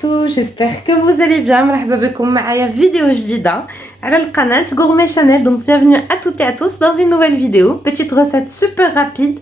tous, j'espère que vous allez bien. مرحبا بكم معايا فيديو جديدة على القناة Gourmet Chanel. Donc bienvenue à toutes et à tous dans une nouvelle vidéo. Petite recette super rapide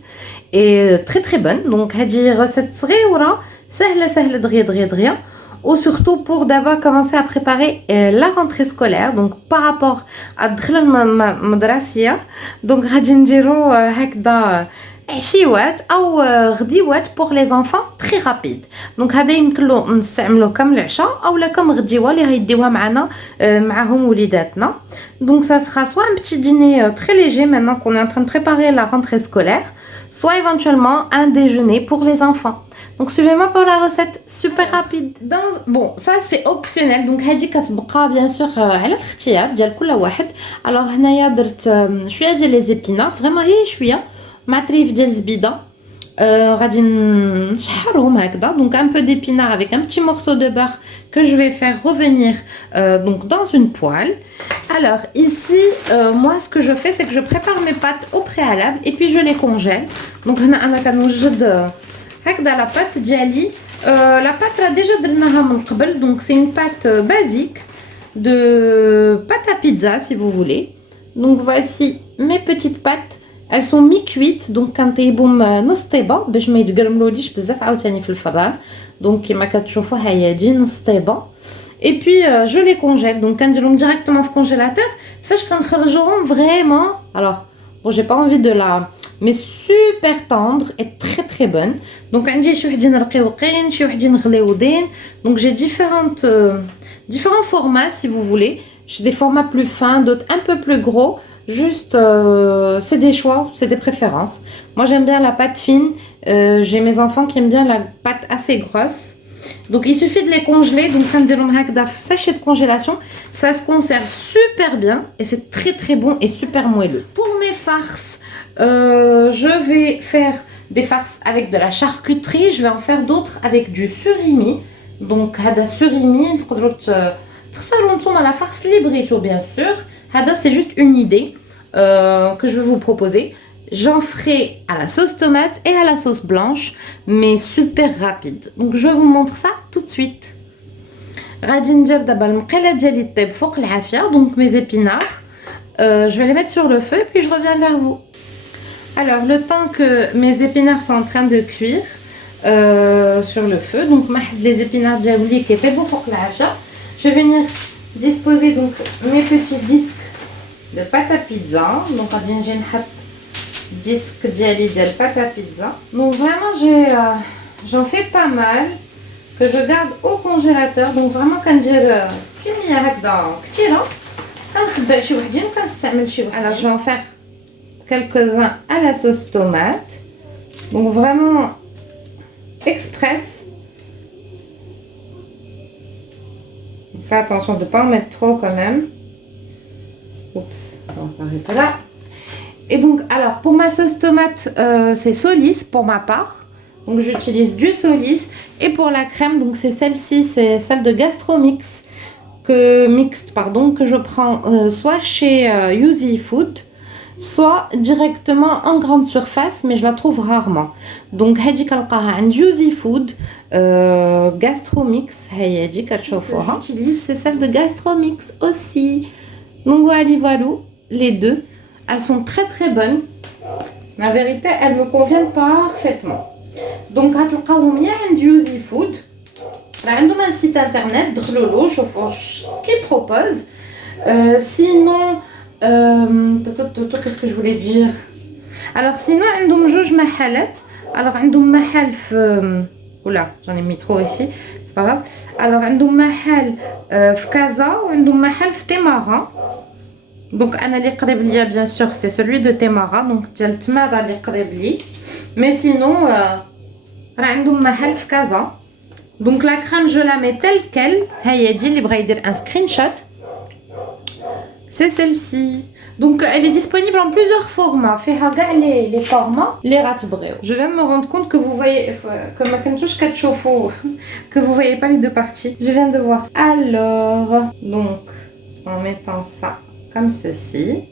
et très bonne. Donc هذه recette صغيرة سهلة دغيا. Ou surtout pour d'abord commencer à préparer la rentrée scolaire. Donc par rapport à الدخلة المدرسية. Donc غادي نديرو هكذا عشيوات او غديوات pour les enfants très rapide. Donc هذا يمكنلو نستعملوه كم العشاء اولا كم غديوه اللي غيديوها معنا معاهم وليداتنا. Donc ça sera soit un petit dîner très léger maintenant qu'on est en train de préparer la rentrée scolaire, soit éventuellement un déjeuner pour les enfants. Donc suivez-moi pour la recette super rapide. Bon, ça c'est optionnel. Donc هذه كتبقى bien sûr على الاختيار ديال كل واحد. Alors هنايا درت شويه ديال لي زيبينار فريمون غير شويه مع طريف ديال الزبيده. غادي نشحرهم هكذا. Donc un peu d'épinards avec un petit morceau de beurre que je vais faire revenir donc dans une poêle. Alors ici moi ce que je fais c'est que je prépare mes pâtes au préalable et puis je les congèle. Donc هنا انا كنوجد هكذا la pâte ديالي. La pâte راه déjà درناها من قبل. Donc c'est une pâte basique de pâte à pizza si vous voulez. Donc voici mes petites pâtes. Elles sont mi-cuites donc كنطيبهم نص طيبه باش ما يتقرملوليش بزاف عاوتاني في الفران. Donc كما كتشوفوا ها هي تجي نص طيبه. Et puis je les congèle. Donc كنديرهم directement في congélateur. فاش كنخرجوهم vraiment alors bon j'ai pas envie de la mais super tendre et très bonne. Donc عندي شي وحدين رقيقين شي وحدين غليوضين. Donc j'ai différents formats si vous voulez. J'ai des formats plus fins, d'autres un peu plus gros. Juste c'est des choix, c'est des préférences. Moi j'aime bien la pâte fine. J'ai mes enfants qui aiment bien la pâte assez grosse. Donc il suffit de les congeler. Donc comme des sachet de congélation, ça se conserve super bien et c'est très bon et super moelleux. Pour mes farces, je vais faire des farces avec de la charcuterie. Je vais en faire d'autres avec du surimi. Donc hada surimi, la farce librito bien sûr. C'est juste une idée que je vais vous proposer. J'en ferai à la sauce tomate et à la sauce blanche, mais super rapide. Donc je vous montre ça tout de suite. غادي ندير دابا المقله ديالي طيب فوق العافيه. Donc mes épinards, je vais les mettre sur le feu et puis je reviens vers vous. Alors le temps que mes épinards sont en train de cuire sur le feu, donc les épinards diaboliques qui étaient فوق العافيه, je vais venir disposer donc mes petits disques de pâte à pizza. Donc غادي نجي نحط disque ديالي ديال pâte à pizza. Donc vraiment j'en fais pas mal que je garde au congélateur. Donc vraiment كندير كميه هكذا كثيره كنخبع شي وحدين وكنستعمل شي وحدين. Alors je vais en faire quelques-uns à la sauce tomate. Donc vraiment express. Fais attention de ne pas en mettre trop quand même. Oups, on s'arrête là. Et donc, alors pour ma sauce tomate, c'est Solis pour ma part. Donc j'utilise du Solis. Et pour la crème, donc c'est celle-ci, c'est celle de Gastromix que je prends soit chez Yuzi Food, soit directement en grande surface, mais je la trouve rarement. Donc هذه كنلقاها عند Yuzi Food. Gastromix هي دي كتشوفوها. J'utilise c'est celle de Gastromix aussi. Donc voilà les deux. Elles sont très bonnes. La vérité, elles me conviennent parfaitement. Donc غتلقاوهم يا عند Yuzi Food. راه عندهم un site internet دخلوا شوفوا ce qu'ils proposent. Sinon qu'est-ce que je voulais dire? Alors sinon عندهم جوج محلات. Alors عندهم محل في oula, j'en ai mis trop ici, c'est pas grave. Alors عندهم محل في كازا وعندهم محل في تيمارا. Donc انا اللي قريب ليا bien sûr c'est celui de تيمارا. Donc ديال تمارا اللي قريب لي. Mais sinon راه عندهم محل في كازا. Donc la crème je la mets telle quelle. هي دي اللي بغا يدير un screenshot. C'est celle-ci. Donc elle est disponible en plusieurs formats. فيها كاع les formats اللي غتبغيو. Je viens de me rendre compte que vous voyez que ما كنتوش كتشوفوا que vous voyez pas les deux parties. Je viens de voir. Alors donc en mettant ça comme ceci.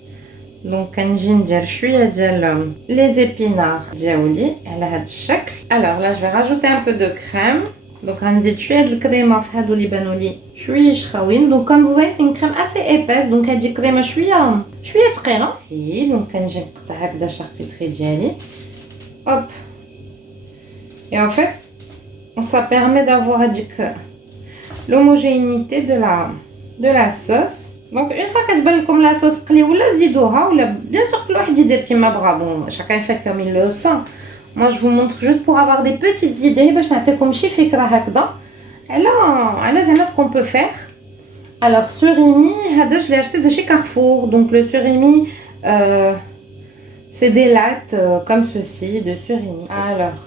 Donc كنجي ندير شويه ديال les épinards ديالي على هذا الشكل. Alors là je vais rajouter un peu de crème. Donc غنزيد شويه د الكريمه في هادو اللي بانوا لي شويه شخاوين. دونك كوم فو فويي سي اون كريم اسي ايباس. دونك هادي كريمه شويه ثقيله. دونك كنجي نقطع هكذا شاركوتري ديالي هوب. Et en fait, ça permet d'avoir l'homogénéité de la sauce. Donc une fois que تبان لكم la sauce قلي ولا زيدوها ولا bien sûr كل واحد يدير كيما بغا. Bon, chacun fait comme il le sent. Moi je vous montre juste pour avoir des petites idées باش نعطيكم شي فكره هكذا على زعما ce qu'on peut faire. Alors surimi, هذا je l'ai acheté de chez Carrefour. Donc le surimi c'est des lattes comme ceci de surimi. Alors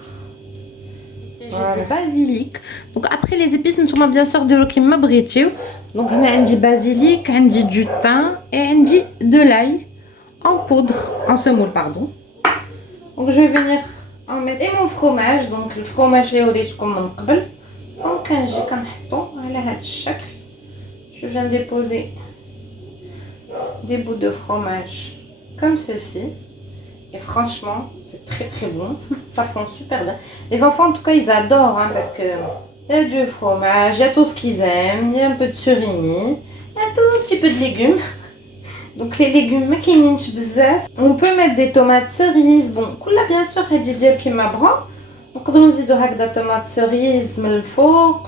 voilà, basilic. Donc après les épices nous sommes bien sûr de كيما بغيتيو. Donc هنا عندي basilic, عندي du thym et عندي de l'ail en poudre, en semoule pardon. Donc je vais venir en mettre et mon fromage. Donc le fromage اللي وريتكم من قبل. Donc كنجي كنحطو على هذا الشكل. Je viens déposer des bouts de fromage comme ceci. Et franchement, c'est très bon. Ça fond super bien. Les enfants, en tout cas, ils adorent hein, parce que il y a du fromage, il y a tout ce qu'ils aiment, il y a un peu de surimi, il y a tout un petit peu de légumes. Donc les légumes, on peut mettre des tomates cerises. Bon, là, bien sûr, هادي ديال كيما بغا. نقدروا نزيدوا هكذا tomates cerises من الفوق.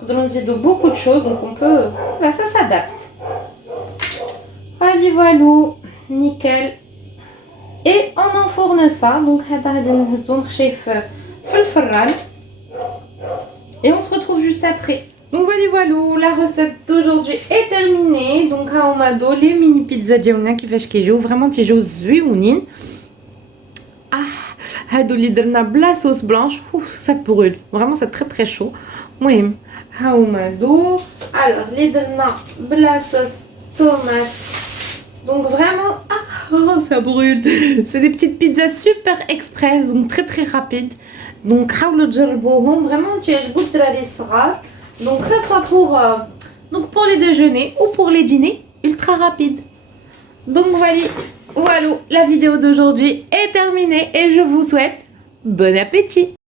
نقدروا نزيدوا beaucoup de choses. Donc on peut, là, ça s'adapte. Allez, voilà, nickel. Et on enfourne ça. Donc هذا غادي نهزو نخشيه في الفران. Et on se retrouve juste après. Donc voilà, la recette d'aujourd'hui est terminée. Donc هاهما les mini pizzas ديالنا كيفاش كيجيو فريمون تيجيو زويونين. هادو اللي درنا بلا صوص بلانش ça brûle. Vraiment c'est très chaud. المهم هاهما alors اللي درنا بلا صوص tomate. Donc vraiment ça brûle. C'est des petites pizzas super express, donc très rapide. Donc حاولوا تجربوهم vraiment تعجبوا الدراري الصغار. Donc ça soit pour les déjeuners ou pour les dîners ultra rapides. Donc voilà, la vidéo d'aujourd'hui est terminée et je vous souhaite bon appétit.